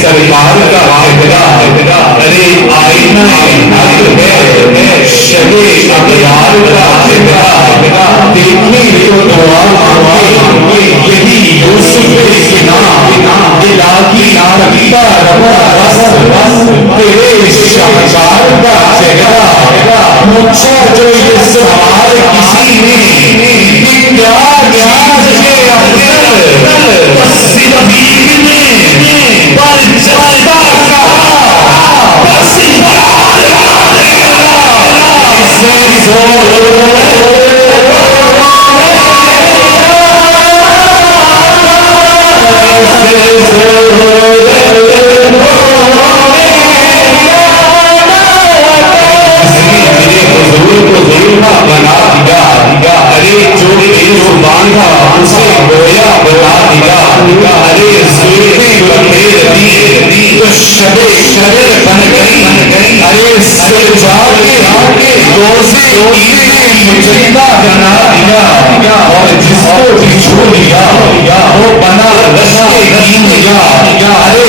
سرکار کا چہرہ ارے آئینہ حق ہے شب اغیار کا چہرہ دیکھیں تو دعا مانگے یہی یوسف سنا الہی تکتا رہا بس تیرے شاہکار کا چہرہ پوچھا جو یہ سوال کسی نے کیا چیز ہے افضل بس صدیق نے پر جلتا کہا بس بنا دیا ارے جو زبان تھا اسے گویا بنا دیا ارے زلفیں بکھیر دی تو شب شرر بن گئی ارے سجادے روزے عید مجدہ بنا دیا اور جس کو بھی چھو لیا وہ بنا رشتے دین ارے